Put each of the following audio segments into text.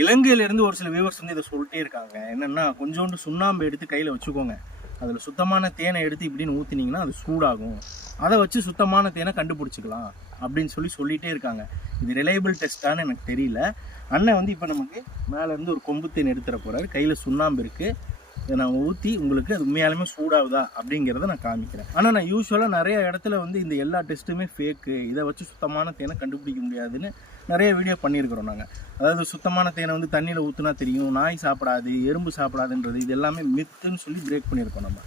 இலங்கையிலேருந்து ஒரு சில வியூவர்ஸ் வந்து இதை சொல்லிட்டே இருக்காங்க. என்னென்னா கொஞ்சோண்டு சுண்ணாம்பு எடுத்து கையில் வச்சுக்கோங்க. அதில் சுத்தமான தேனை எடுத்து இப்படின்னு ஊற்றினீங்கன்னா அது சூடாகும். அதை வச்சு சுத்தமான தேனை கண்டுபிடிச்சிக்கலாம் அப்படின்னு சொல்லி சொல்லிகிட்டே இருக்காங்க. இது ரிலையபிள் டெஸ்ட்டான்னு எனக்கு தெரியல. அண்ணன் வந்து இப்போ நமக்கு மேலேருந்து ஒரு கொம்பு தேன் எடுத்துகிற போகிறாரு கையில் சுண்ணாம்பு இருக்குது இதை நான் ஊற்றி உங்களுக்கு அது உண்மையாலுமே சூடாகுதா அப்படிங்கிறத நான் காமிக்கிறேன். ஆனால் நான் யூஸ்வலாக நிறைய இடத்துல வந்து இந்த எல்லா டெஸ்ட்டுமே ஃபேக்கு இதை வச்சு சுத்தமான தேனை கண்டுபிடிக்க முடியாதுன்னு நிறைய வீடியோ பண்ணியிருக்கிறோம் நாங்கள் அதாவது சுத்தமான தேனை வந்து தண்ணியில் ஊற்றுனா தெரியும் நாய் சாப்பிடாது எறும்பு சாப்பிடாதுன்றது இது எல்லாமே மித்துன்னு சொல்லி பிரேக் பண்ணியிருக்கோம் நம்ம.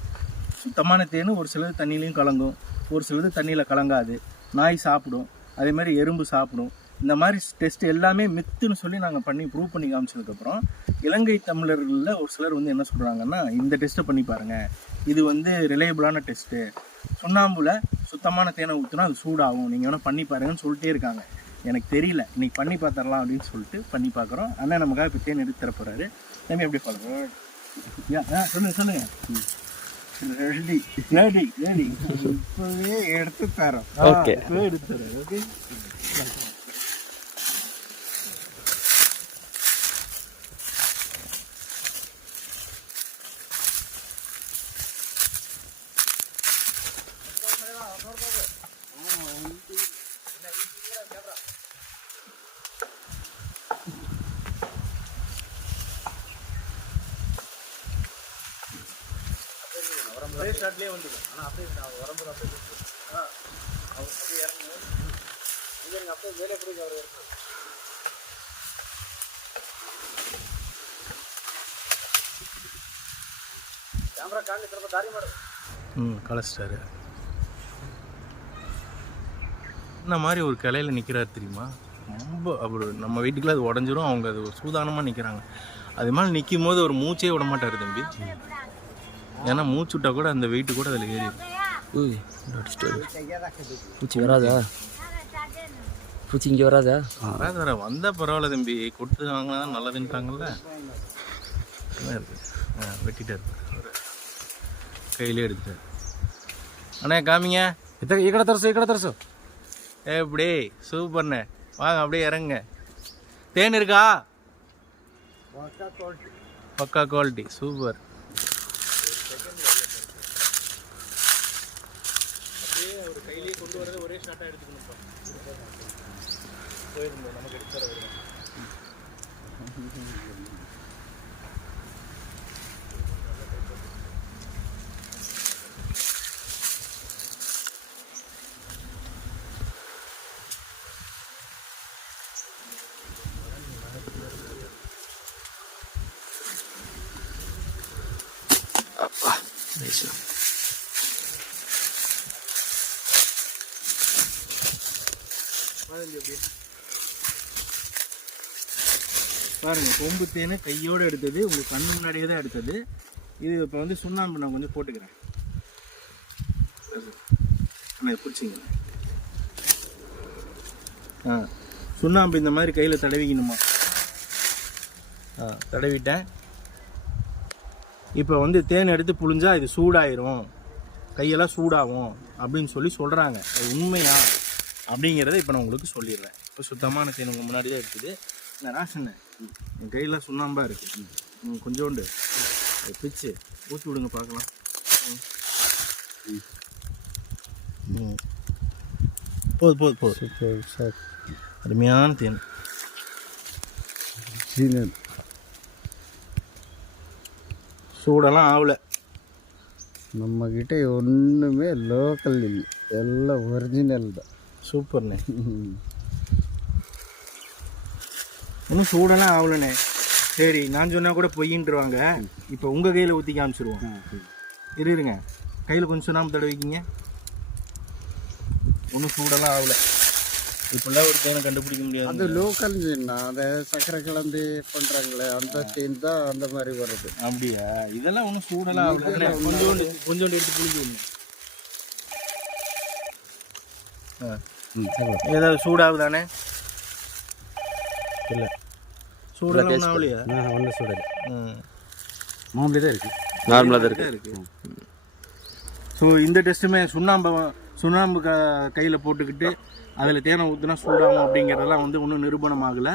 சுத்தமான தேன் ஒரு சிலது தண்ணியிலையும் கலங்கும் ஒரு சிலது தண்ணியில் கலங்காது. நாய் சாப்பிடும் அதேமாதிரி எறும்பு சாப்பிடும். இந்த மாதிரி டெஸ்ட் எல்லாமே மித்துன்னு சொல்லி நாங்கள் பண்ணி ப்ரூவ் பண்ணி காமிச்சதுக்கப்புறம் இலங்கை தமிழர்களில் ஒரு சிலர் வந்து என்ன சொல்கிறாங்கன்னா இந்த டெஸ்ட்டை பண்ணி பாருங்கள் இது வந்து ரிலையபிளான டெஸ்ட்டு சுண்ணாம்புல சுத்தமான தேனை ஊற்றுனா அது சூடாகும். நீங்கள் வேணால் பண்ணி பாருங்கன்னு சொல்லிட்டே இருக்காங்க. எனக்கு தெரியல. இன்னைக்கு பண்ணி பார்த்துடலாம் அப்படின்னு சொல்லிட்டு பண்ணி பார்க்குறோம். அண்ணன் நமக்காக இப்போ தேன் எடுத்து தர போகிறாரு தம்பி எப்படி ஃபாலோ ஆ சொல்லுங்கள் சொல்லுங்கள் ரெடி ரெடி ரெடி. இப்பவே எடுத்து தரோம். Okay. எடுத்து தரேன் ஓகே? உடம்பு ஒரே ஷாட்லேயே வந்துடும். ஆனால் அப்படியே அவர் உடம்புல அப்படியே அவர் அப்படியே இறங்குவோம் இங்கே எங்கள் அப்படியே மேலே பிடிக்க அவர் இருக்கும் கேமரா காண்டி திரும்ப தாரி மாடு. ம் கலைச்சிட்டாரு. இந்த மாதிரி ஒரு கிளையில் நிற்கிறார் தெரியுமா? ரொம்ப அப்படி நம்ம வீட்டுக்குள்ளே அது உடஞ்சிரும் அவங்க அது சூதானமாக நிற்கிறாங்க அது மாதிரி நிற்கும் போது ஒரு மூச்சே விட மாட்டார் தம்பி. ஏன்னா மூச்சு விட்டா கூட அந்த வெயிட்டு கூட அதில் ஏறி ஊய் பூச்சி வராதா? பூச்சி இங்கே வராதா? வராது வர வந்தால் பரவாயில்ல தம்பி. கொடுத்து வாங்கினா நல்லதுன்ட்டாங்கல்ல வெட்டிட்டார் கையிலே எடுத்துட்டார். அண்ணே காமிங்க. இத்தனை இக்கட தரசு இக்கட தரசு. ஏ இப்படி சூப்பர்ண்ணே. வாங்க அப்படியே இறங்குங்க. தேன் இருக்கா? பக்கா குவாலிட்டி சூப்பர். கையிலேயே கொண்டு வரது ஒரே ஷார்ட்டாக எடுத்துக்கணும் போயிருந்தோம் நமக்கு எடுத்து தர வருவோம் பாருங்க கொம்பு தேனை கையோடு எடுத்தது உங்க கண்ணு முன்னாடியே தான் எடுத்தது. இது இப்போ வந்து சுண்ணாம்பு நான் கொஞ்சம் போட்டுக்கிறேன். அண்ணா பிடிச்சிங்க. ஆ சுண்ணாம்பு இந்த மாதிரி கையில் தடவிக்கணுமா? ஆ தடவிட்டேன். இப்போ வந்து தேன் எடுத்து புழிஞ்சா இது சூடாயிரும். கையெல்லாம் சூடாகும் அப்படின்னு சொல்லி சொல்கிறாங்க அது உண்மையாக அப்படிங்கிறத இப்போ நான் உங்களுக்கு சொல்லிடுறேன். இப்போ சுத்தமான தேன் உங்கள் முன்னாடி தான் இருக்குது. நான் ராசண்ணே என் கையில் சுண்ணாம்பா இருக்கு. ம், கொஞ்சோண்டு. பிச்சு. ஊற்றி விடுங்க பார்க்கலாம். ம். ம். போதும் போதும் போதும் அருமையான தேன். சூடெல்லாம் ஆகலை நம்ம கிட்ட ஒண்ணுமே லோக்கல் இல்லை. எல்லாம் ஒரிஜினல் தான். சூப்பர்ண்ணே. இன்னும் சூடெல்லாம் ஆகலண்ணே சரி நான் சொன்னால் கூட பொய்யின்ட்டுருவாங்க இப்போ உங்கள் கையில் ஊற்றி காமிச்சிருவோம். இரு இருங்க. கையில் கொஞ்சம் சுண்ணாம்பு தடவிக்கிங்க. ஒன்றும் சூடெல்லாம் ஆகல இப்பெல்லாம் ஒரு தேனை கண்டுபிடிக்க முடியாது. அது லோக்கல் ஜீன்னா அதை சக்கரை கலந்து பண்றாங்களே அந்த தேன் தான் அந்த மாதிரி வருது. அப்படியா? இதெல்லாம் ஒன்றும் சூடெல்லாம் ஆகல. கொஞ்சோண்டு கொஞ்சோண்டு எடுத்து புளிக்க ஆ. ஏதாவது சூடாகுதானே? இல்லை. சூடெல்லாம் ஒன்றும் ஆகலையா? ஒன்றும் ம் மாம்பழம் தான் இருக்கு. நார்மலாக தான் இருக்கு. இருக்கு. ஸோ இந்த டெஸ்ட்டுமே சுண்ணாம்பை சுண்ணாம்பு க கையில் போட்டுக்கிட்டு அதில் தேனை ஊற்றினா சூடாகும் அப்படிங்கிறதெல்லாம் வந்து ஒன்றும் நிரூபணம் ஆகலை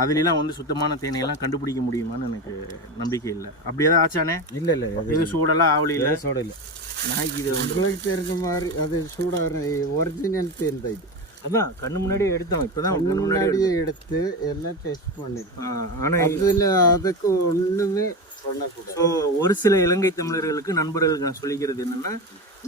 அதுலலாம் வந்து சுத்தமான தேனை எல்லாம் கண்டுபிடிக்க முடியுமான்னு எனக்கு நம்பிக்கை இல்லை. அப்படியே தான் ஆச்சானே? இல்லை இல்லை இது சூடெல்லாம் ஆவலியில்? சோட இல்லை நாய்க்கு இது வந்து. உங்களுக்கு தெரிஞ்ச மாதிரி அது சூடாக ஒரிஜினல் தேன் தான் இது. அதான் கண்ணு முன்னாடியே எடுத்தோம். இப்பதான் கண்ணு கண்ணு முன்னாடி முன்னாடியே எடுத்து எல்லாம் டெஸ்ட் பண்ணிருக்கோம். ஆனா அதில் அதுக்கு ஒன்றுமே பண்ணக்கூடாது. ஸோ ஒரு சில இலங்கை தமிழர்களுக்கு நண்பர்களுக்கு நான் சொல்லிக்கிறது என்னன்னா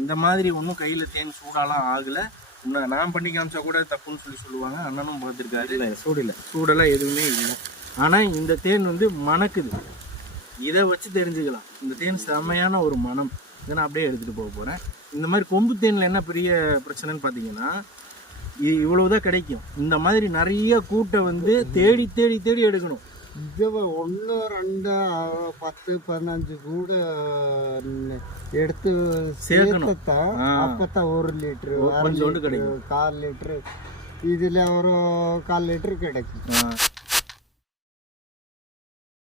இந்த மாதிரி ஒன்றும் கையில தேன் சூடாலாம் ஆகல. இன்னும் நான் பண்ணி காமிச்சா கூட தப்புன்னு சொல்லி சொல்லுவாங்க. அண்ணனும் பார்த்துருக்காரு. இல்லை சூடு இல்லை சூடெல்லாம் எதுவுமே இல்லை. ஆனா இந்த தேன் வந்து மணக்குது. இதை வச்சு தெரிஞ்சுக்கலாம். இந்த தேன் செமையான ஒரு மனம் இதை நான் அப்படியே எடுத்துட்டு போக போறேன். இந்த மாதிரி கொம்பு தேன்ல என்ன பெரிய பிரச்சனைன்னு பார்த்தீங்கன்னா இவ்வளவுதான் கிடைக்கும். இந்த மாதிரி நிறைய கூட்டை வந்து தேடி தேடி தேடி எடுக்கணும். இது ஒன்று ரெண்டு பத்து பதினஞ்சு கூட எடுத்து சேர்க்கணும். அப்பத்தான் ஒரு லிட்டரு கொஞ்சோண்டு கிடைக்கும். கால் லிட்டரு. இதில் ஒரு கால் லிட்டரு கிடைக்கும்.